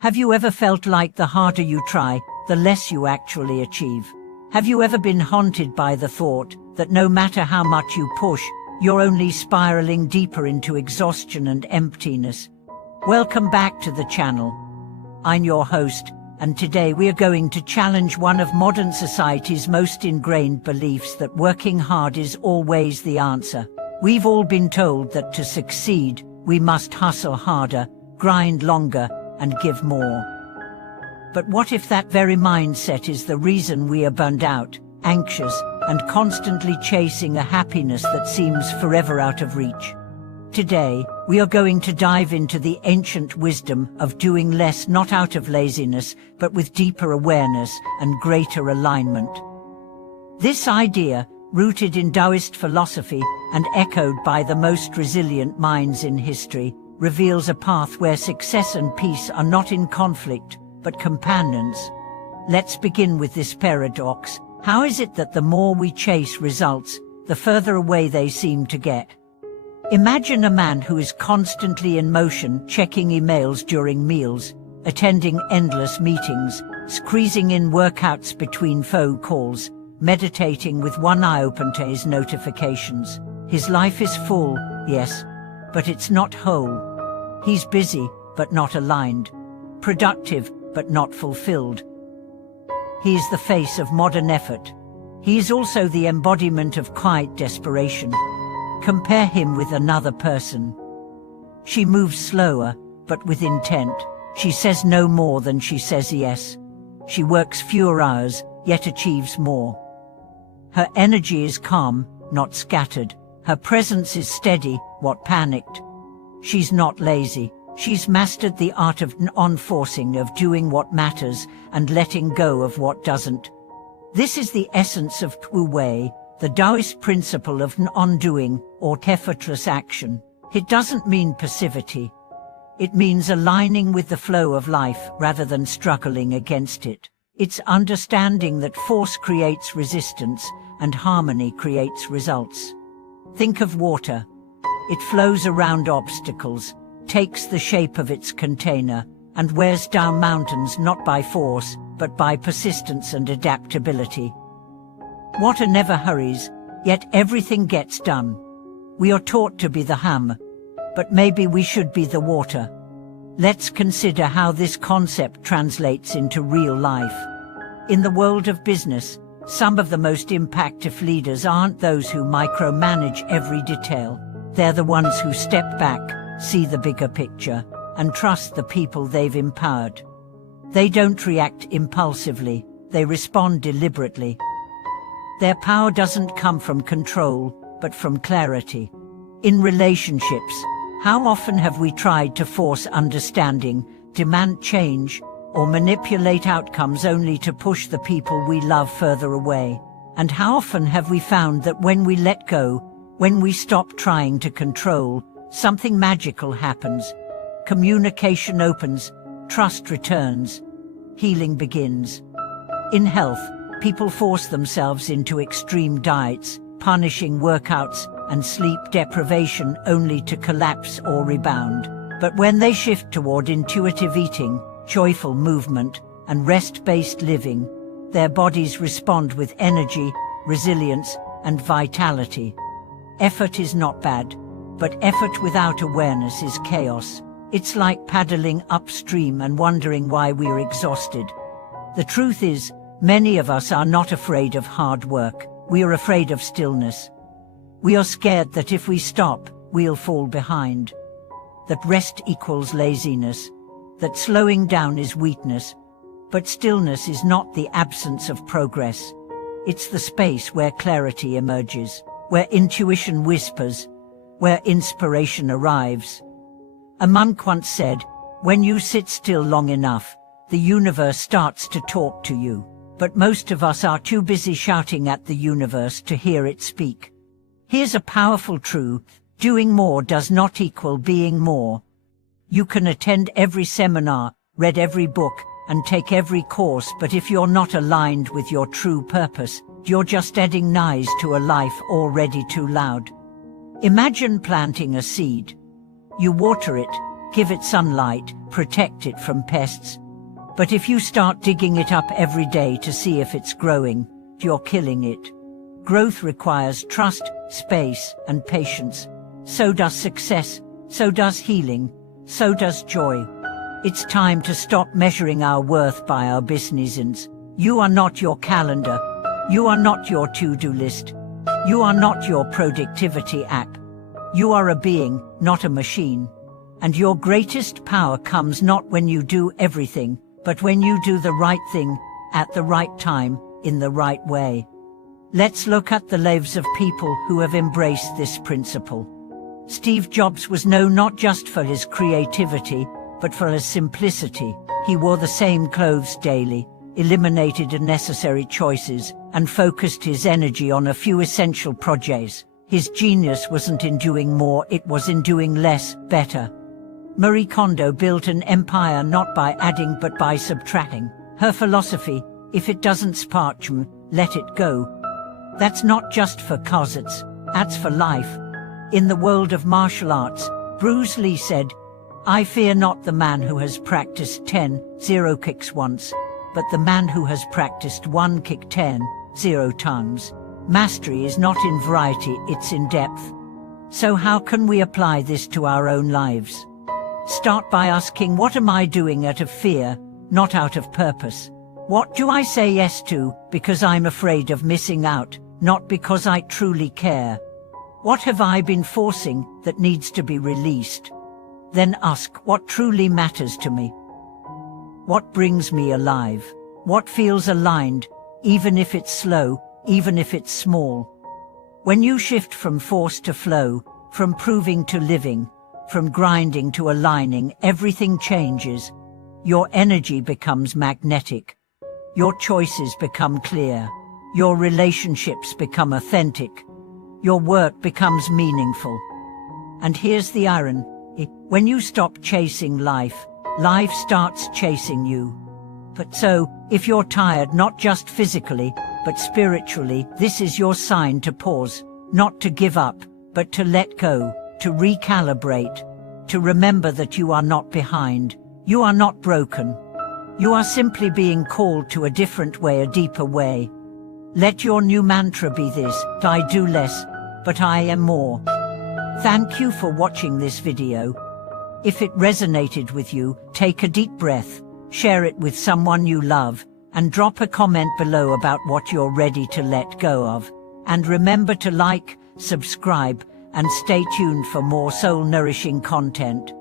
Have you ever felt like the harder you try, the less you actually achieve? Have you ever been haunted by the thought that no matter how much you push, you're only spiraling deeper into exhaustion and emptiness? Welcome back to the channel. I'm your host, and today we are going to challenge one of modern society's most ingrained beliefs that working hard is always the answer. We've all been told that to succeed, we must hustle harder, grind longer, and give more. But what if that very mindset is the reason we are burned out, anxious, and constantly chasing a happiness that seems forever out of reach? Today, we are going to dive into the ancient wisdom of doing less, not out of laziness, but with deeper awareness and greater alignment. This idea, rooted in Taoist philosophy and echoed by the most resilient minds in history, reveals a path where success and peace are not in conflict, but companions. Let's begin with this paradox. How is it that the more we chase results, the further away they seem to get? Imagine a man who is constantly in motion, checking emails during meals, attending endless meetings, squeezing in workouts between phone calls, meditating with one eye open to his notifications. His life is full, yes, but it's not whole. He's busy, but not aligned. Productive, but not fulfilled. He is the face of modern effort. He is also the embodiment of quiet desperation. Compare him with another person. She moves slower, but with intent. She says no more than she says yes. She works fewer hours, yet achieves more. Her energy is calm, not scattered. Her presence is steady, what panicked. She's not lazy. She's mastered the art of non-forcing, of doing what matters and letting go of what doesn't. This is the essence of Wu Wei, the Taoist principle of non-doing or effortless action. It doesn't mean passivity. It means aligning with the flow of life rather than struggling against it. It's understanding that force creates resistance and harmony creates results. Think of water. It flows around obstacles, takes the shape of its container, and wears down mountains not by force, but by persistence and adaptability. Water never hurries, yet everything gets done. We are taught to be the hammer, but maybe we should be the water. Let's consider how this concept translates into real life. In the world of business, some of the most impactful leaders aren't those who micromanage every detail. They're the ones who step back, see the bigger picture, and trust the people they've empowered. They don't react impulsively, they respond deliberately. Their power doesn't come from control, but from clarity. In relationships, how often have we tried to force understanding, demand change, or manipulate outcomes only to push the people we love further away? And how often have we found that when we let go, when we stop trying to control, something magical happens? Communication opens, trust returns, healing begins. In health, people force themselves into extreme diets, punishing workouts and sleep deprivation only to collapse or rebound. But when they shift toward intuitive eating, joyful movement, and rest-based living, their bodies respond with energy, resilience, and vitality. Effort is not bad, but effort without awareness is chaos. It's like paddling upstream and wondering why we're exhausted. The truth is, many of us are not afraid of hard work. We are afraid of stillness. We are scared that if we stop, we'll fall behind. That rest equals laziness. That slowing down is weakness. But stillness is not the absence of progress. It's the space where clarity emerges, where intuition whispers, where inspiration arrives. A monk once said, "When you sit still long enough, the universe starts to talk to you." But most of us are too busy shouting at the universe to hear it speak. Here's a powerful truth: doing more does not equal being more. You can attend every seminar, read every book, and take every course, but if you're not aligned with your true purpose, you're just adding noise to a life already too loud. Imagine planting a seed. You water it, give it sunlight, protect it from pests. But if you start digging it up every day to see if it's growing, you're killing it. Growth requires trust, space, and patience. So does success, so does healing, so does joy. It's time to stop measuring our worth by our business ends. You are not your calendar. You are not your to-do list. You are not your productivity app. You are a being, not a machine. And your greatest power comes not when you do everything, but when you do the right thing, at the right time, in the right way. Let's look at the lives of people who have embraced this principle. Steve Jobs was known not just for his creativity, but for his simplicity. He wore the same clothes daily, eliminated unnecessary choices, and focused his energy on a few essential projects. His genius wasn't in doing more, it was in doing less, better. Marie Kondo built an empire not by adding but by subtracting. Her philosophy, if it doesn't spark you, let it go. That's not just for cosets, that's for life. In the world of martial arts, Bruce Lee said, "I fear not the man who has practiced 10-0 kicks once, but the man who has practiced one kick 10-0 times." Mastery is not in variety, it's in depth. So how can we apply this to our own lives? Start by asking, what am I doing out of fear, not out of purpose? What do I say yes to because I'm afraid of missing out, not because I truly care? What have I been forcing that needs to be released? Then ask, what truly matters to me? What brings me alive? What feels aligned, even if it's slow, even if it's small? When you shift from force to flow, from proving to living, from grinding to aligning, everything changes. Your energy becomes magnetic. Your choices become clear. Your relationships become authentic. Your work becomes meaningful. And here's the irony. When you stop chasing life, life starts chasing you. But so, if you're tired not just physically, but spiritually, this is your sign to pause, not to give up, but to let go, to recalibrate, to remember that you are not behind, you are not broken. You are simply being called to a different way, a deeper way. Let your new mantra be this: I do less, but I am more. Thank you for watching this video. If it resonated with you, take a deep breath, share it with someone you love, and drop a comment below about what you're ready to let go of. And remember to like, subscribe, and stay tuned for more soul-nourishing content.